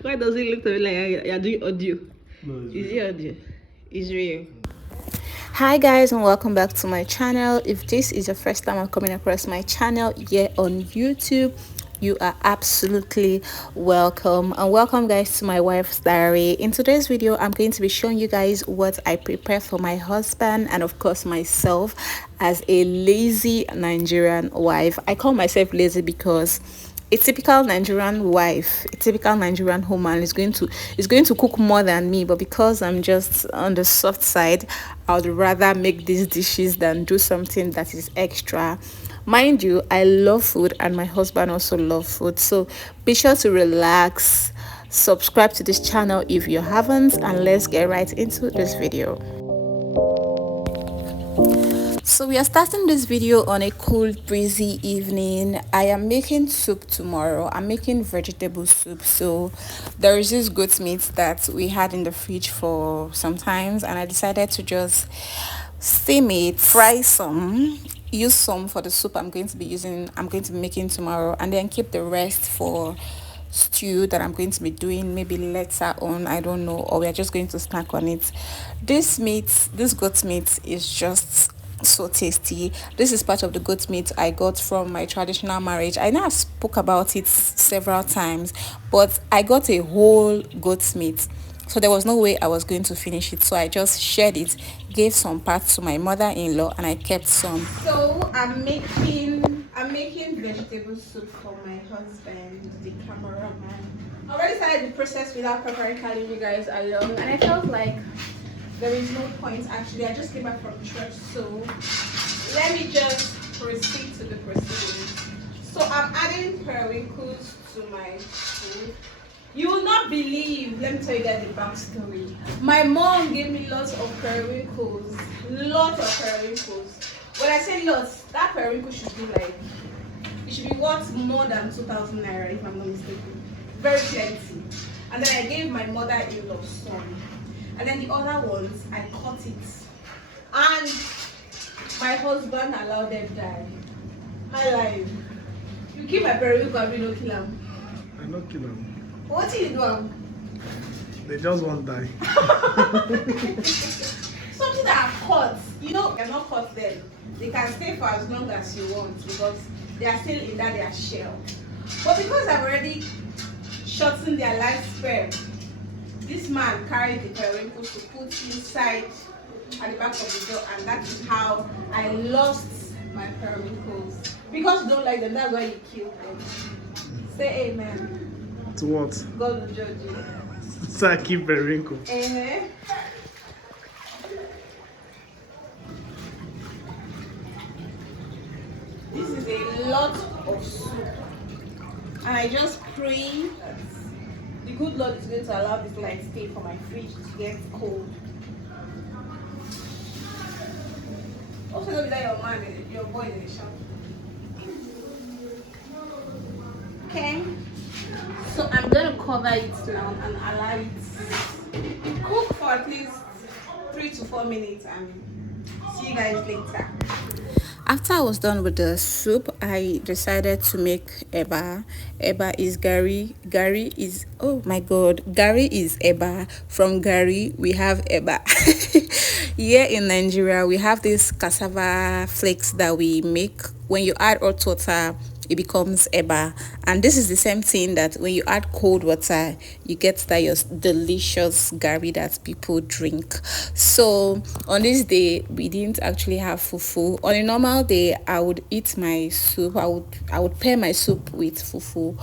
Why does it look to me like you're doing audio? No, is it audio? It's real. Hi guys, and welcome back to my channel. If this is your first time I'm coming across my channel here on YouTube, you are absolutely welcome. And welcome guys to my wife's diary. In today's video, I'm going to be showing you guys what I prepare for my husband and of course myself as a lazy Nigerian wife. I call myself lazy because a typical Nigerian wife, a typical Nigerian woman is going to cook more than me, but because I'm just on the soft side, I would rather make these dishes than do something that is extra. Mind you, I love food and my husband also loves food, so be sure to relax, subscribe to this channel if you haven't, and let's get right into this video. So we are starting this video on a cool breezy evening. I am making soup tomorrow. I'm making vegetable soup. So there is this goat meat that we had in the fridge for some times, and I decided to just steam it, fry some, use some for the soup I'm going to be making tomorrow, and then keep the rest for stew that I'm going to be doing maybe later on, I don't know, or we're just going to snack on it. This goat meat is just so tasty. This is part of the goat meat I got from my traditional marriage. I know I spoke about it several times, but I got a whole goat meat, so there was no way I was going to finish it, so I just shared it, gave some parts to my mother-in-law, and I kept some. So I'm making vegetable soup for my husband, the cameraman. I already started the process without properly calling you guys along, and I felt like there is no point. Actually, I just came back from church, so let me just proceed to the proceedings. So I'm adding periwinkles to my food. You will not believe, let me tell you guys the backstory. My mom gave me lots of periwinkles. Lots of periwinkles. When I say lots, that periwinkle should be like, it should be worth more than 2,000 naira if I'm not mistaken. Very plenty. And then I gave my mother-in-law some. And then the other ones, I cut it. And my husband allowed them die. My life. You keep my periwinkle and we no kill him. I not kill them. What did you do? They just won't die. Something that are cut, you know, they're not cut then. They can stay for as long as you want because they are still in their shell. But because I've already shortened their lifespan, this man carried the periwinkles to put inside at the back of the door, and that is how I lost my periwinkles. Because you don't like them, that's why you killed them. Say amen. To what? God will judge you. So I keep periwinkle. Amen. This is a lot of soup, and I just pray that the good Lord is going to allow this light stay for my fridge to get cold. Also, don't be that your man, your boy in the shop. Okay, so I'm going to cover it now and allow it cook for at least 3 to 4 minutes, and see you guys later. After I was done with the soup, I decided to make eba. Eba is gari. Gari is, oh my god, gari is eba. From gari, we have eba. Here in Nigeria, we have this cassava flakes that we make. When you add hot water, it becomes eba, and this is the same thing that when you add cold water, you get that your delicious gari that people drink. So on this day, we didn't actually have fufu. On a normal day, I would eat my soup. I would pair my soup with fufu,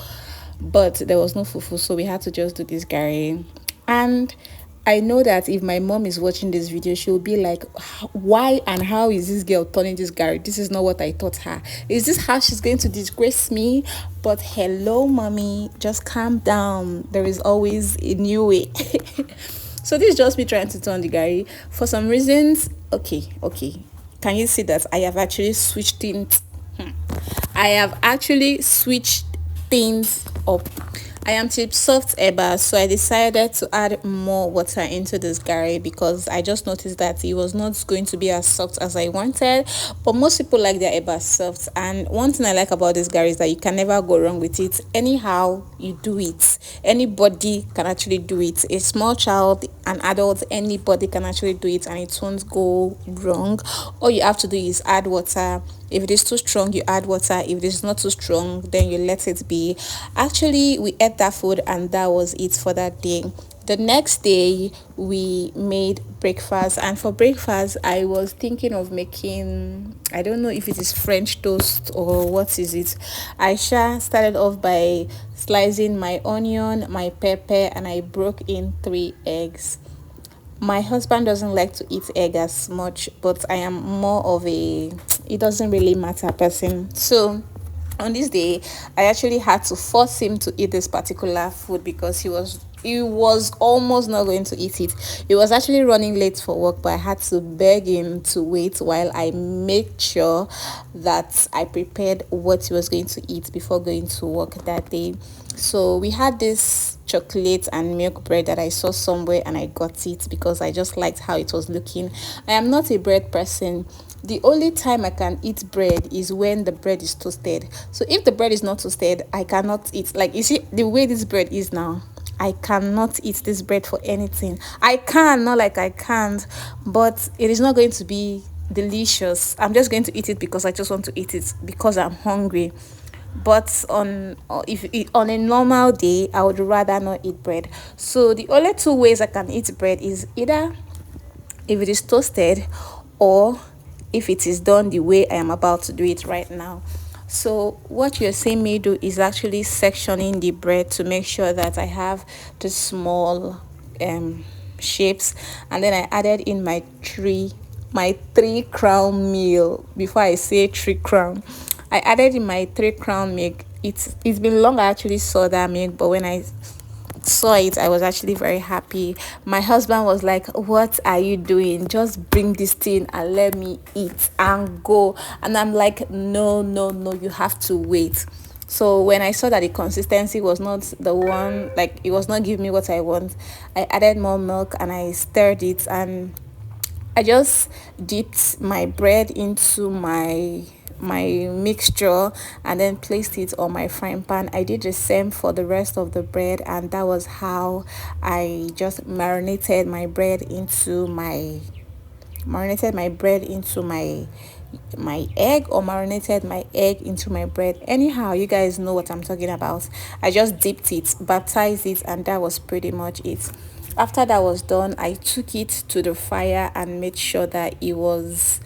but there was no fufu, so we had to just do this gari. And I know that if my mom is watching this video, she will be like, why and how is this girl turning this gari? This is not what I taught her. Is this how she's going to disgrace me? But hello, mommy, just calm down. There is always a new way. So this is just me trying to turn the gari. For some reasons, okay. Can you see that I have actually switched things? I have actually switched things up. I am tip soft eba, so I decided to add more water into this gari because I just noticed that it was not going to be as soft as I wanted. But most people like their eba soft, and one thing I like about this gari is that you can never go wrong with it. Anyhow you do it, anybody can actually do it. A small child, an adult, anybody can actually do it, and it won't go wrong. All you have to do is add water. If it is too strong, you add water. If it is not too strong, then you let it be. Actually, we ate that food and that was it for that day. The next day, we made breakfast, and for breakfast, I was thinking of making, I don't know if it is French toast or what is it. Aisha started off by slicing my onion, my pepper, and I broke in 3 eggs. My husband doesn't like to eat egg as much, but I am more of a it doesn't really matter person. So on this day, I actually had to force him to eat this particular food because he was almost not going to eat it. He was actually running late for work, but I had to beg him to wait while I made sure that I prepared what he was going to eat before going to work that day. So we had this chocolate and milk bread that I saw somewhere and I got it because I just liked how it was looking. I am not a bread person. The only time I can eat bread is when the bread is toasted. So if the bread is not toasted, I cannot eat. Like you see the way this bread is now, I cannot eat this bread for anything. I can, not like I can't, but it is not going to be delicious. I'm just going to eat it because I just want to eat it because I'm hungry. But on a normal day, I would rather not eat bread. So the only two ways I can eat bread is either if it is toasted or if it is done the way I am about to do it right now. So what you're seeing me do is actually sectioning the bread to make sure that I have the small shapes, and then I added in my 3 crown meal. Before I say 3 crown, I added in my 3 crown milk. It's been long I actually saw that milk, but when I saw it, I was actually very happy. My husband was like, what are you doing? Just bring this thing and let me eat and go. And I'm like, no, no, no, you have to wait. So when I saw that the consistency was not the one, like it was not giving me what I want, I added more milk and I stirred it, and I just dipped my bread into my mixture and then placed it on my frying pan. I did the same for the rest of the bread, and that was how I just marinated my bread into my egg, or marinated my egg into my bread. Anyhow, you guys know what I'm talking about. I just dipped it, baptized it, and that was pretty much it. After that was done, I took it to the fire and made sure that it was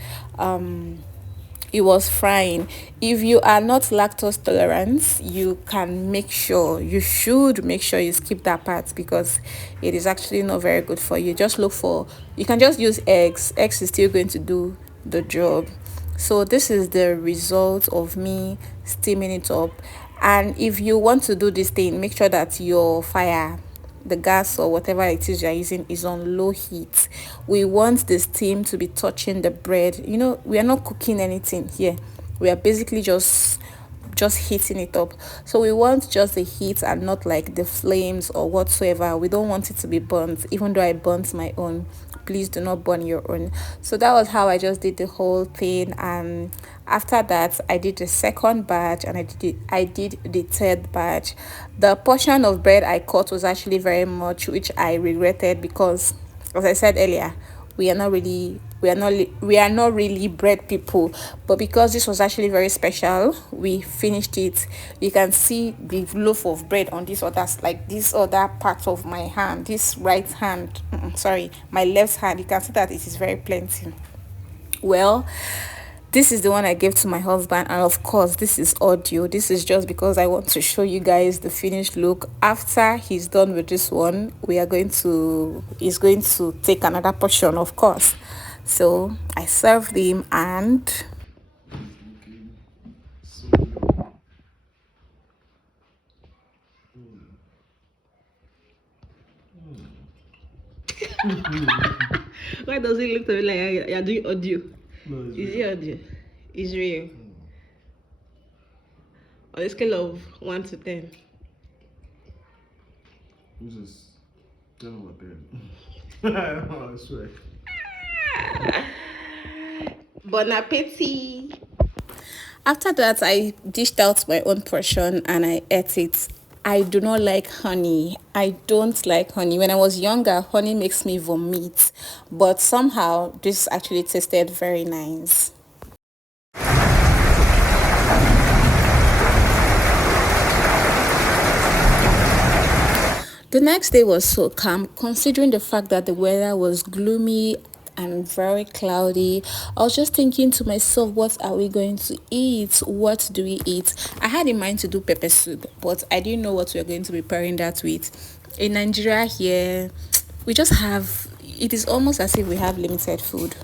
frying. If you are not lactose tolerant, you should make sure you skip that part because it is actually not very good for you. You can just use eggs is still going to do the job. So this is the result of me steaming it up. And if you want to do this thing, make sure that your fire, the gas or whatever it is you're using, is on low heat. We want the steam to be touching the bread. We are not cooking anything here. We are basically just heating it up. So we want just the heat and not like the flames or whatsoever. We don't want it to be burnt, even though I burnt my own. Please do not burn your own. So that was how I just did the whole thing. And after that, I did the second batch, and I did the third batch. The portion of bread I cut was actually very much, which I regretted because, as I said earlier, we are not really bread people, but because this was actually very special, we finished it. You can see the loaf of bread on this other, like this other part of my hand, this right hand, sorry, my left hand. You can see that it is very plenty. Well, this is the one I gave to my husband, and of course, this is audio. This is just because I want to show you guys the finished look. After he's done with this one, he's going to take another portion, of course. So I served him, and why does it look to me like you're doing audio? No, it's Is real. it audio? It's real. On a scale of 1 to 10. Jesus, tell me what then. I swear. Bon appetit. After that, I dished out my own portion and I ate it. I do not like honey. I don't like honey. When I was younger, honey makes me vomit. But somehow, this actually tasted very nice. The next day was so calm, considering the fact that the weather was gloomy and very cloudy. I was just thinking to myself, what are we going to eat? What do we eat? I had in mind to do pepper soup, but I didn't know what we were going to be pairing that with. In Nigeria here, we just have, it is almost as if we have limited food.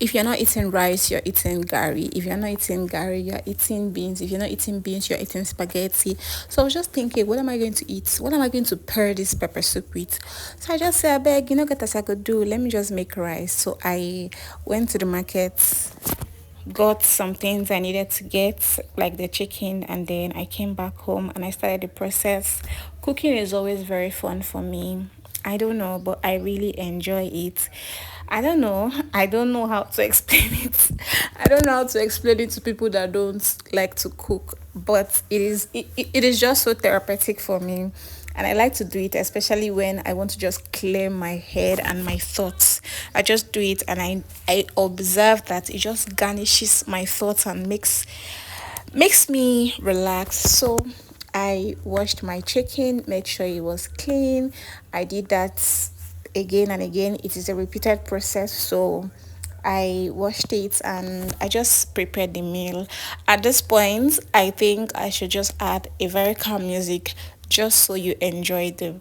If you're not eating rice, you're eating gari. If you're not eating gari, you're eating beans. If you're not eating beans, you're eating spaghetti. So I was just thinking, what am I going to eat? What am I going to pair this pepper soup with? So I just said, I beg, get as I could do. Let me just make rice. So I went to the market, got some things I needed to get, like the chicken, and then I came back home and I started the process. Cooking is always very fun for me. I don't know, but I really enjoy it. I don't know. I don't know how to explain it. I don't know how to explain it to people that don't like to cook, but it is just so therapeutic for me. And I like to do it, especially when I want to just clear my head and my thoughts. I just do it and I observe that it just garnishes my thoughts and makes me relax. So I washed my chicken, made sure it was clean. I did that again and again. It is a repeated process. So I washed it and I just prepared the meal. At this point, I think I should just add a very calm music just so you enjoy the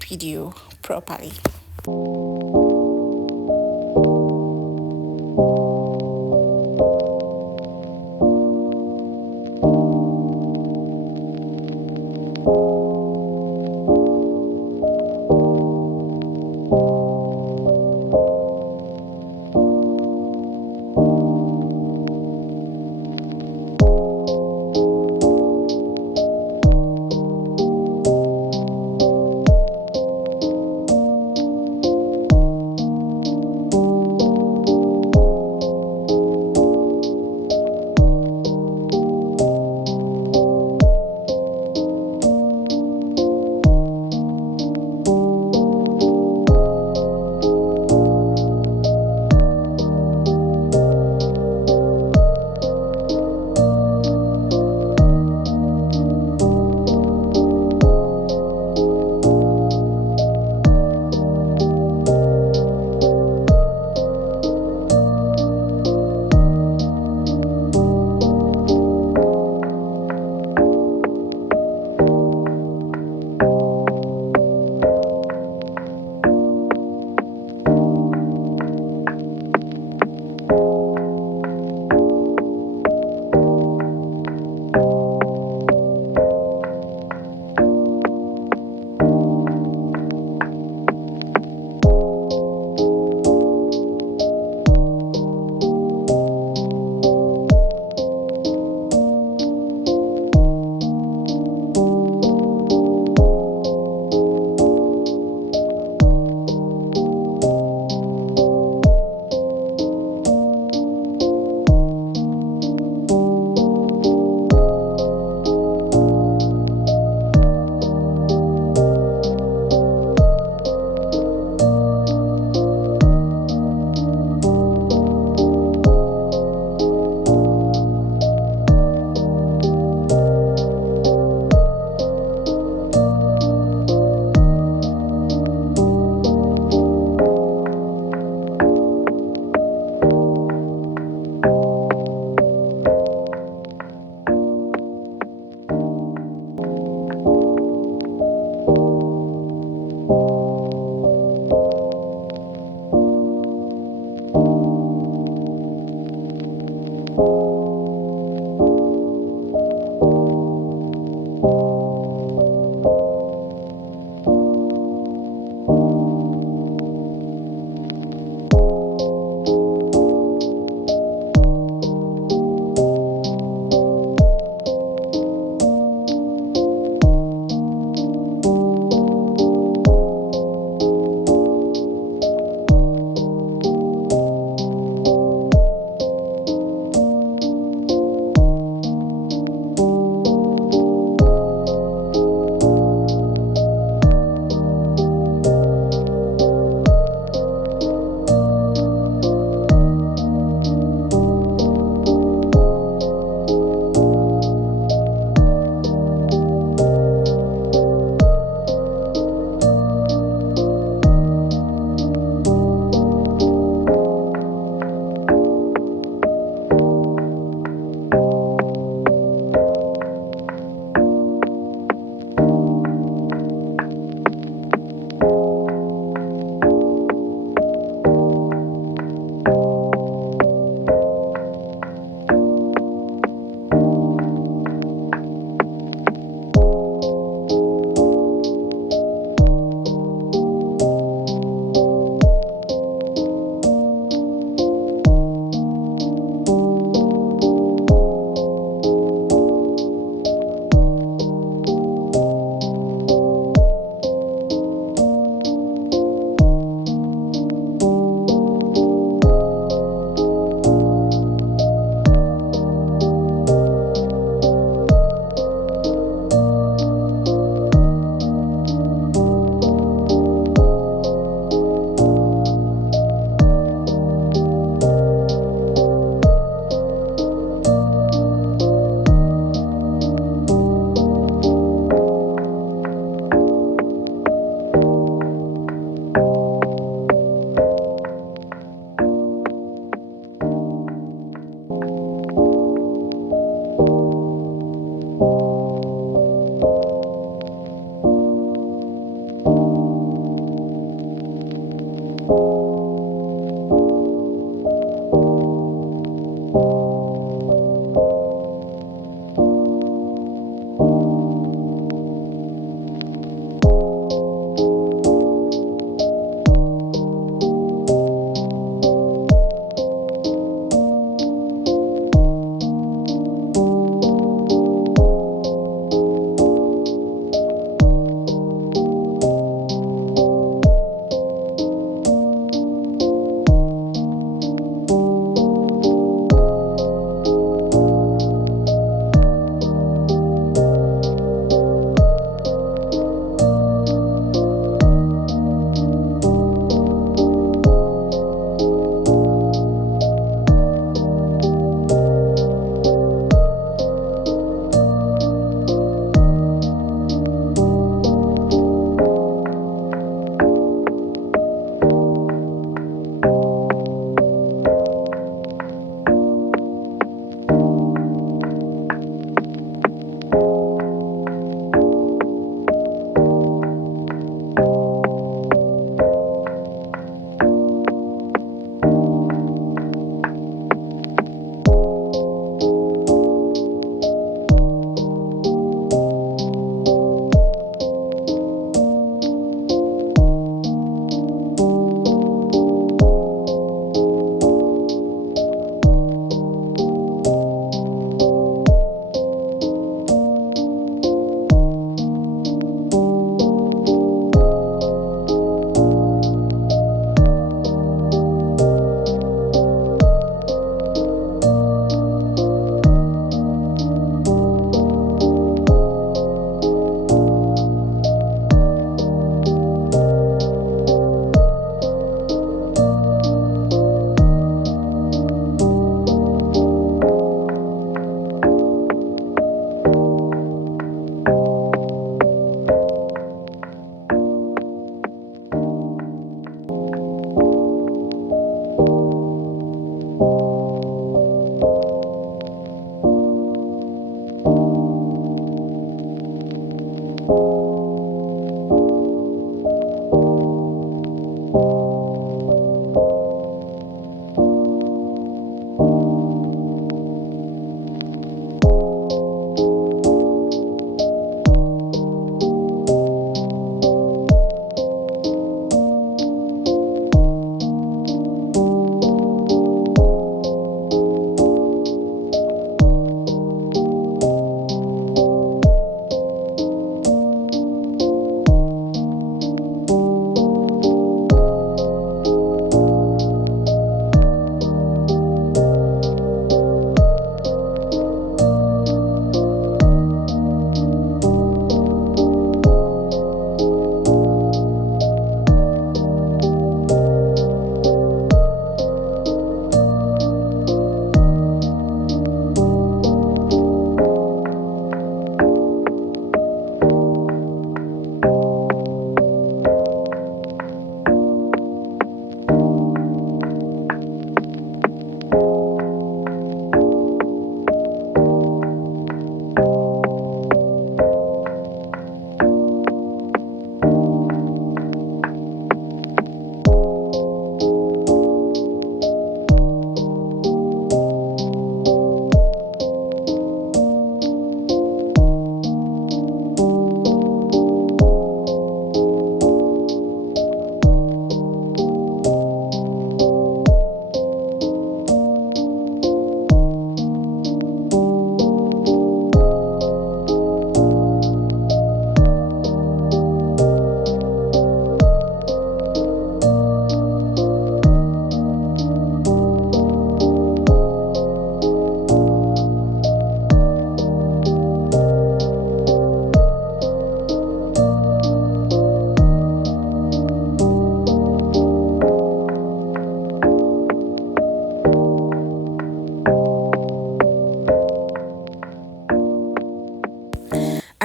video properly.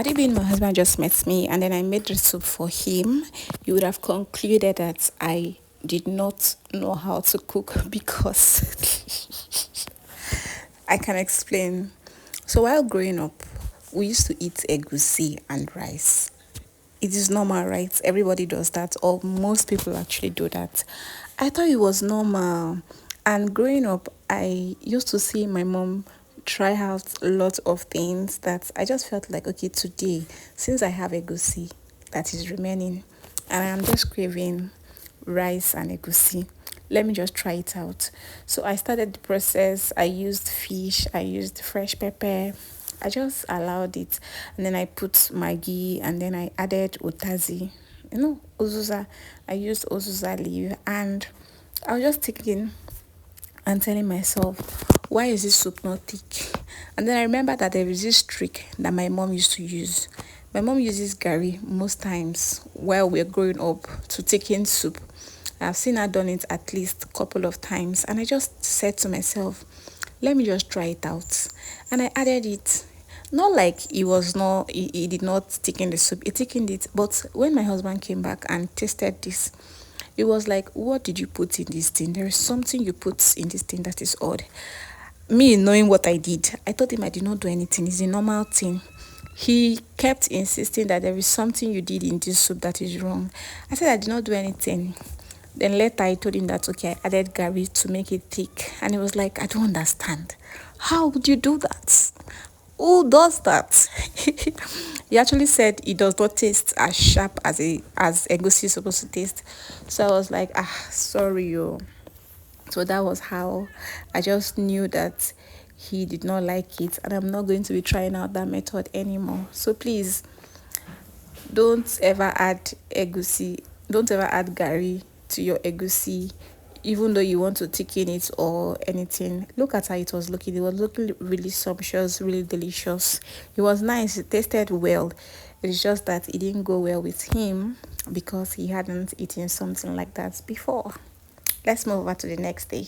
had it been my husband just met me and then I made the soup for him, you would have concluded that I did not know how to cook because I can explain. So while growing up, we used to eat egusi and rice. It is normal, right? Everybody does that, or most people actually do that. I thought it was normal. And growing up, I used to see my mom try out a lot of things that I just felt like, okay, today, since I have egusi that is remaining, and I'm just craving rice and egusi, let me just try it out. So I started the process. I used fish, I used fresh pepper. I just allowed it, and then I put Maggi, and then I added utazi, uzuza. I used uzuza leaf, and I was just thinking and telling myself, why is this soup not thick? And then I remember that there is this trick that my mom used to use. My mom uses gari most times while we're growing up to take in soup. I've seen her done it at least a couple of times, and I just said to myself, let me just try it out. And I added it. Not like it was not, he did not stick in the soup, he thickened it. But when my husband came back and tasted this, it was like, what did you put in this thing? There is something you put in this thing that is odd. Me knowing what I did, I told him I did not do anything. It's a normal thing. He kept insisting that there is something you did in this soup that is wrong. I said I did not do anything. Then later I told him that okay, I added Gary to make it thick. And he was like, I don't understand. How would you do that? Who does that? He actually said it does not taste as sharp as egusi is supposed to taste. So I was like, sorry, yo. So that was how I just knew that he did not like it, and I'm not going to be trying out that method anymore. So please don't ever add egusi, don't ever add gari to your egusi, even though you want to thicken it or anything. Look at how it was looking. It was looking really sumptuous, really delicious. It was nice. It tasted well. It's just that it didn't go well with him because he hadn't eaten something like that before. Let's move over to the next day.